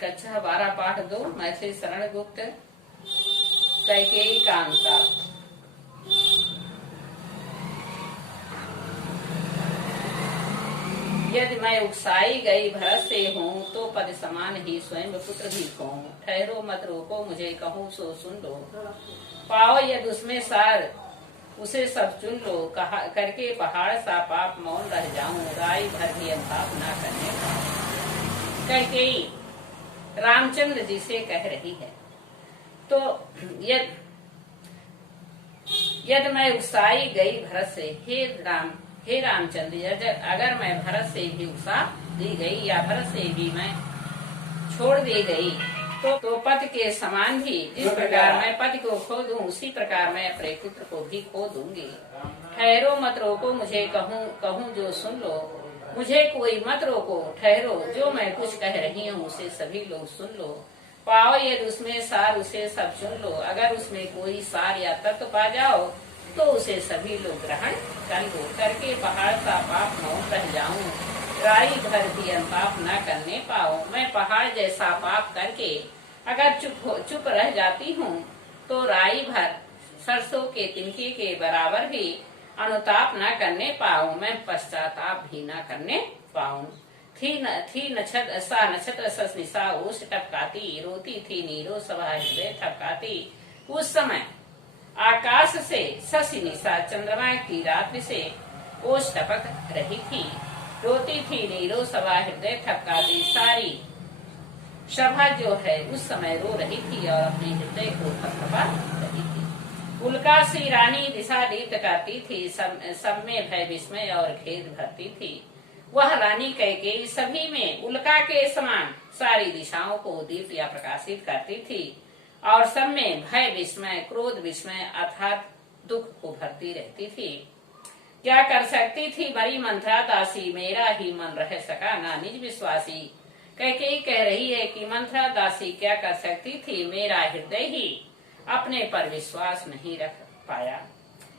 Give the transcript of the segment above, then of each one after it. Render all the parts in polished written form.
कक्षा 12 पाठ 2 मैथिली शरण गुप्त कैकेयी कांता। यदि मैं उकसाई गई भरत से हूँ तो पद समान ही स्वयं पुत्र भी कहूँ। ठहरो मत रोको मुझे कहूँ सो सुन लो। पाओ यदि उसमें सार उसे सब चुन लो। कहा करके पहाड़ सा पाप मौन रह जाऊं। राई भर भी पाप ना करने का। कैकेयी रामचंद्र जी से कह रही है। तो यदि मैं उकसाई गई भरत से, हे रामचंद्र, अगर मैं भरत से भी उकसा दी गई या भरत से भी मैं छोड़ दी गई तो पति के समान भी जिस प्रकार मैं पति को खो दूं उसी प्रकार मैं अपने पुत्र को भी खो दूंगी। ठहरो मत रोको मुझे कहूँ जो सुन लो। मुझे कोई मत रोको, ठहरो जो मैं कुछ कह रही हूँ उसे सभी लोग सुन लो। पाओ यदि उसमें सार उसे सब चुन लो। अगर उसमें कोई सार या तत्व पा जाओ तो उसे सभी लोग ग्रहण कर लो। करके पहाड़ का पाप मौन रह जाऊं। राई भर भी पाप न करने पाओ। मैं पहाड़ जैसा पाप करके अगर चुप रह जाती हूँ तो राई भर सरसों के तिनके के बराबर भी अनुताप न करने पाऊं। मैं पश्चाताप भी न करने पाऊं। थी नक्षत्र सस निशा ओस टपकाती। रोती थी नीरो सभा हृदय थपकाती। उस समय आकाश से शशि निशा चंद्रमा की रात्रि से ओस टपक रही थी। रोती थी नीरो सभा हृदय थपकाती। सारी सभा जो है उस समय रो रही थी और अपने हृदय को थपथपा रही थी। उल्का सी रानी दिशा दीप्त करती थी। सब में भय विस्मय और खेद भरती थी। वह रानी कैकेयी सभी में उल्का के समान सारी दिशाओं को दीप्त या प्रकाशित करती थी और सब में भय विस्मय क्रोध विस्मय अर्थात दुख को भरती रहती थी। क्या कर सकती थी बड़ी मंत्रा दासी, मेरा ही मन रह सका ना निज विश्वासी। कैकेयी कह रही है कि मंत्रा दासी क्या कर सकती थी, मेरा हृदय ही अपने पर विश्वास नहीं रख पाया।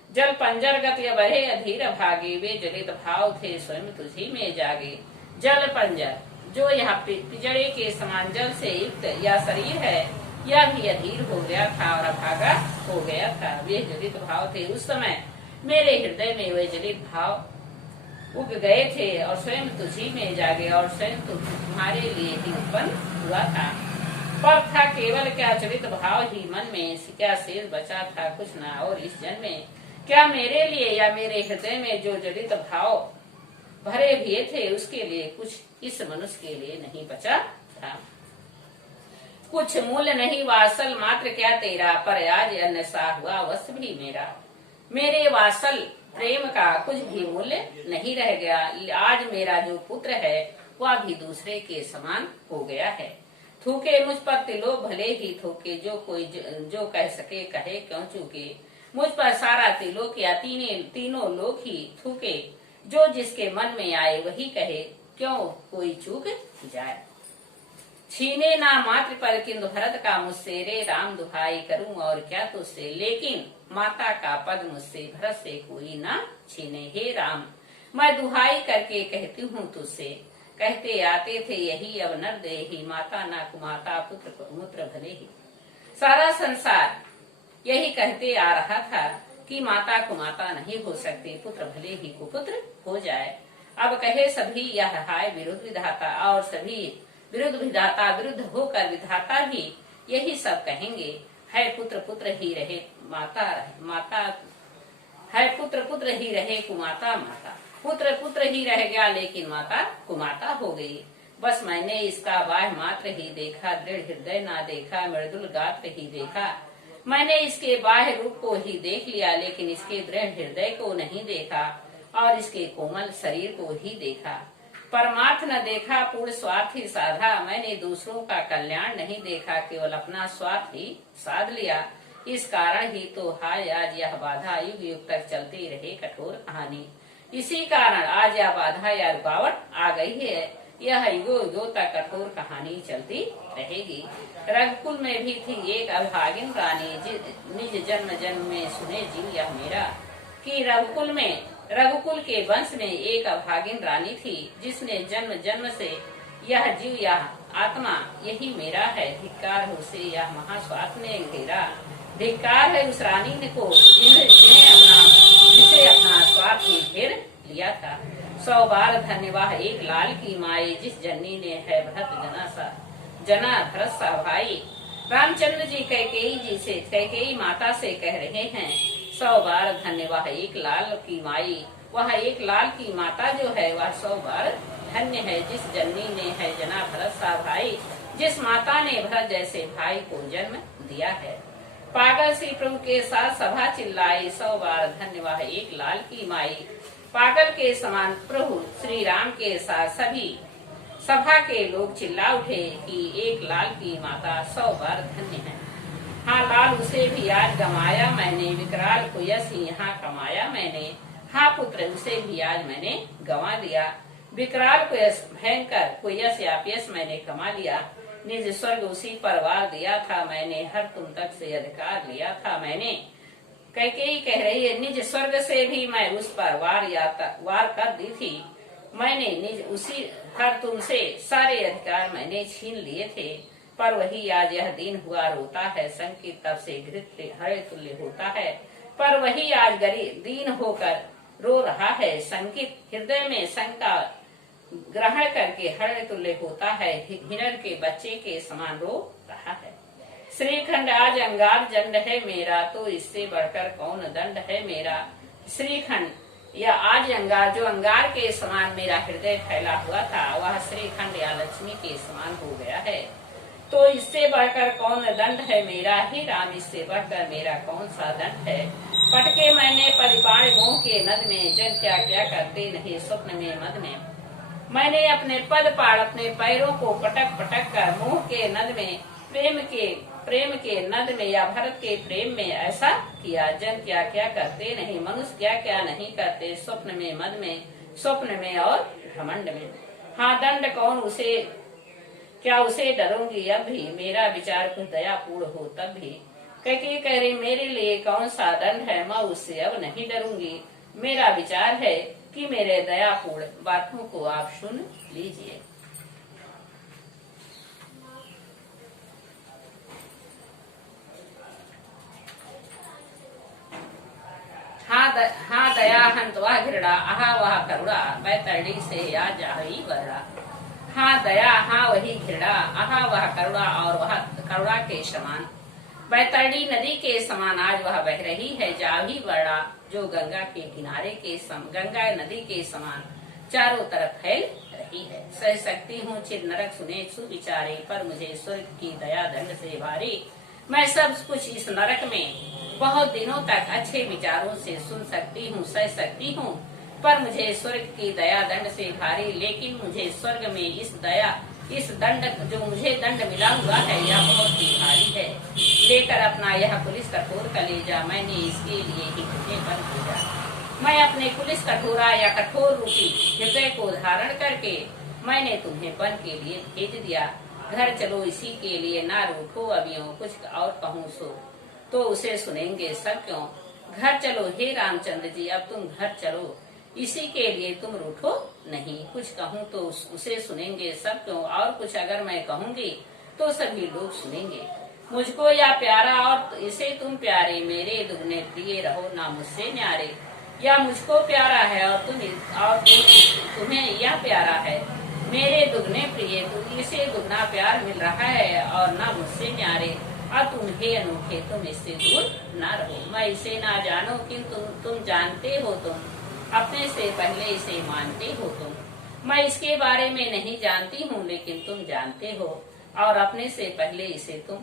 जल पंजर गति बहे अधीर भागे। वे जलित भाव थे स्वयं तुझी में जागे। जल पंजर जो यहाँ पिजड़े के समान जल से युक्त या शरीर है यह भी अधीर हो गया था और अभागा हो गया था। वे जलित भाव थे। उस समय मेरे हृदय में वे जलित भाव उग गए थे और स्वयं तुझी में जागे और स्वयं तुम्हारे लिए ही उत्पन्न हुआ था। पर था केवल क्या चलित भाव ही मन में, क्या शेष बचा था कुछ ना। और इस जन्म में क्या मेरे लिए या मेरे हृदय में जो जलित भाव भरे हुए थे उसके लिए कुछ इस मनुष्य के लिए नहीं बचा था। कुछ मूल्य नहीं वासल मात्र क्या तेरा, पर आज अन्य सा हुआ वश भी मेरा। मेरे वासल प्रेम का कुछ भी मूल्य नहीं रह गया। आज मेरा जो पुत्र है वह भी दूसरे के समान हो गया है। थूके मुझ पर तिलोक भले ही थूके। जो कोई जो कह सके कहे क्यों चूके। मुझ पर सारा तिलोक या तीनों लोग ही थूके। जो जिसके मन में आए वही कहे क्यों कोई चूक जाए। छीने ना मात्र पर किंतु भरत का मुझसे, रे राम दुहाई करूं और क्या तुझसे। लेकिन माता का पद मुझसे भरत से कोई ना छीने। हे राम मैं दुहाई करके कहती हूँ तुझसे। कहते आते थे यही अब नर दे ही। माता ना कुमाता पुत्र मूत्र भले ही। सारा संसार यही कहते आ रहा था कि माता कुमाता नहीं हो सकती, पुत्र भले ही कुपुत्र हो जाए। अब कहे सभी यह हाय विरुद्ध विधाता। और सभी विरुद्ध विधाता विरुद्ध होकर विधाता भी यही सब कहेंगे। है पुत्र पुत्र ही रहे माता माता, है पुत्र पुत्र ही रहे कुमाता माता। पुत्र पुत्र ही रह गया लेकिन माता कुमाता हो गई। बस मैंने इसका बाह्य मात्र ही देखा, दृढ़ हृदय ना देखा, मृदुल गात्र ही देखा। मैंने इसके बाह्य रूप को ही देख लिया लेकिन इसके दृढ़ हृदय को नहीं देखा और इसके कोमल शरीर को ही देखा। परमार्थ न देखा पूर्ण स्वार्थ ही साधा। मैंने दूसरों का कल्याण नहीं देखा, केवल अपना स्वार्थ ही साध लिया। इस कारण ही तो हाय आज यह बाधा युग युग तक चलती रहे कठोर कहानी। इसी कारण आज यह बाधा या रुकावट आ गई है। यह युगों युगों तक कठोर कहानी चलती रहेगी। रघुकुल में भी थी एक अभागिन रानी, निज जन्म जन्म में सुने जीव यह मेरा। कि रघुकुल के वंश में एक अभागिन रानी थी जिसने जन्म जन्म से यह जीव यह आत्मा यही मेरा है। धिक्कार है उसे यह महास्वार्थ ने घेरा। धिक्कार है उस रानी को जिसे अपना स्वार्थ ही घेर लिया था। 100 बार धन्यवाद एक लाल की माई, जिस जननी ने है भरत जना भरत सा भाई। रामचंद्र जी कैकेयी माता से कह रहे हैं 100 बार धन्यवाद एक लाल की माई। वह एक लाल की माता जो है वह 100 बार धन्य है, जिस जननी ने है जना भरत सा भाई, जिस माता ने भरत जैसे भाई को जन्म दिया है। पागल श्री प्रभु के साथ सभा चिल्लाई 100 बार धन्यवाद एक लाल की माई। पागल के समान प्रभु श्री राम के साथ सभी सभा के लोग चिल्ला उठे कि एक लाल की माता 100 बार धन्य है। हाँ लाल उसे भी आज गमाया मैंने, विकराल को यश यहाँ कमाया मैंने। हाँ पुत्र उसे भी आज मैंने गंवा दिया, विकराल को यश भयंकर को यश या यश मैंने कमा लिया। निज स्वर्ग उसी पर वार दिया था मैंने, हर तुम तक से अधिकार लिया था मैंने। कैकेयी कह रही है निज स्वर्ग से भी मैं उस पर वार कर दी थी मैंने, निज उसी हर तुमसे सारे अधिकार मैंने छीन लिए थे। पर वही आज यह दिन हुआ रोता है, संकित तब से घृत हरे तुल्य होता है। पर वही आज गरीब दीन होकर रो रहा है, संकित हृदय में शंका ग्रहण करके हरे तुल्य होता है, हिरण के बच्चे के समान रो रहा है। श्रीखंड आज अंगार जंड है मेरा, तो इससे बढ़कर कौन दंड है मेरा। श्रीखंड या आज अंगार जो अंगार के समान मेरा हृदय फैला हुआ था, वह श्रीखंड या लक्ष्मी के समान हो गया है। तो इससे बढ़कर कौन दंड है मेरा, ही राम इससे बढ़कर मेरा कौन सा दंड है। पटके मैंने परिपाण मोह के नद में, जन क्या क्या करते नहीं स्वप्न में मद में। मैंने अपने पद पाड़ अपने पैरों को पटक पटक कर मोह के नद में, प्रेम के नद में या भरत के प्रेम में ऐसा किया। जन क्या क्या करते नहीं, मनुष्य क्या क्या नहीं करते, स्वप्न में मद में, स्वप्न में और घमंड में। हाँ दंड कौन उसे, क्या उसे डरूंगी अब भी, मेरा विचार कुछ दयापूर्ण हो तब भी। कैकेयी कह रही मेरे लिए कौन सा दंड है, मैं उससे अब नहीं डरूंगी। मेरा विचार है कि मेरे दयापूर्ण बातों को आप सुन लीजिए। हाँ दया हंत वह घृणा, आहा वह करुणा, बैतरणी से आ जाही बरड़ा। हाँ दया हाँ वही घृणा, आहा वह करुणा और वह करुणा के समान। बैतरणी नदी के समान आज वह बह रही है, जाही बरड़ा जो गंगा के किनारे के गंगा नदी के समान चारों तरफ फैल रही है। सह सकती हूँ चिर नरक सुने सुविचारे, पर मुझे स्वर्ग की दया दंड से भारी। मैं सब कुछ इस नरक में बहुत दिनों तक अच्छे विचारों से सुन सकती हूँ, सह सकती हूँ, पर मुझे स्वर्ग की दया दंड से भारी। लेकिन मुझे स्वर्ग में इस दंड जो मुझे दंड मिला हुआ है यह बहुत ही भारी है। लेकर अपना यह पुलिस कठोर कलेजा, मैंने इसके लिए ही तुझे बन भेजा। मैं अपने पुलिस कठोरा या कठोर रूपी हृदय को धारण करके मैंने तुम्हें बन के लिए भेज दिया। घर चलो इसी के लिए ना रूठो अभियों, कुछ और कहूँ सो तो उसे सुनेंगे सब क्यों। घर चलो हे रामचंद्र जी अब तुम घर चलो, इसी के लिए तुम रूठो नहीं। कुछ कहूँ तो उसे सुनेंगे सब क्यों, और कुछ अगर मैं कहूँगी तो सभी लोग सुनेंगे। मुझको या प्यारा और इसे तुम प्यारे, मेरे दुगने प्रिय रहो ना मुझसे न्यारे। या मुझको प्यारा है और तुम्हें यह प्यारा है, मेरे दुगने प्रिय, इसे दुगना प्यार मिल रहा है और ना मुझसे न्यारे। और तुम हे अनूठे तुम इससे दूर ना रहो। मैं इसे ना जानो किंतु तुम जानते हो, तुम अपने से पहले इसे मानते हो तुम। मैं इसके बारे में नहीं जानती हूँ लेकिन तुम जानते हो, और अपने से पहले इसे तुम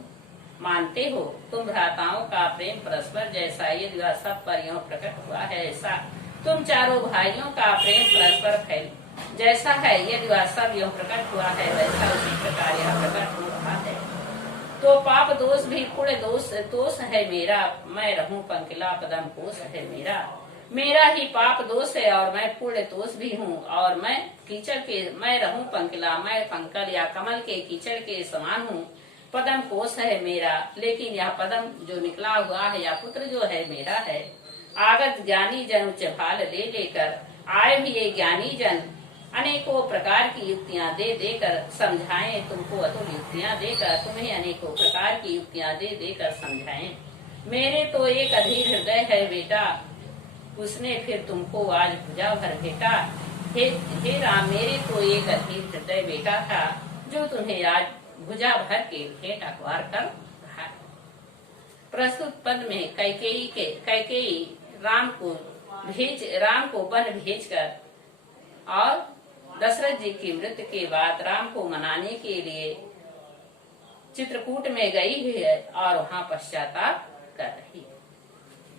मानते हो। तुम भ्राताओं का प्रेम परस्पर जैसा यदि वह सब पर यूं प्रकट हुआ है ऐसा, तुम चारों भाइयों का प्रेम परस्पर फैल जैसा है यदि वह सब यूं प्रकट हुआ है वैसा उसी प्रकार यह प्रकट हो रहा है। तो पाप दोष भी पुण्य दोष है मेरा, मैं रहूं पंकिला पदम कोश है मेरा। मेरा ही पाप दोष है और मैं पुण्य दोष भी हूँ, और मैं रहूं पंकिला, मैं पंकल या कमल के कीचड़ के समान हूँ। पदम कोश है मेरा, लेकिन यह पदम जो निकला हुआ है या पुत्र जो है मेरा है। आगत ज्ञानी जन उच्च भाल ले लेकर आए भी ये ज्ञानी जन अनेकों प्रकार की युक्तियां दे देकर समझाएं तुमको, अतुल युक्तियां देकर तुम्हें अनेकों प्रकार की युक्तियां दे देकर समझाएं। मेरे तो एक अधीर हृदय है बेटा, उसने फिर तुमको आज भुजा भर भेटा। हे राम, मेरे तो एक अधीर हृदय बेटा था, जो तुम्हें आज भुजा भर के भेंट अखबार कर रहा है। प्रस्तुत पद में कैकेयी राम को वन भेजकर और दशरथ जी की मृत्यु के बाद राम को मनाने के लिए चित्रकूट में गई हुई है और वहाँ पश्चाताप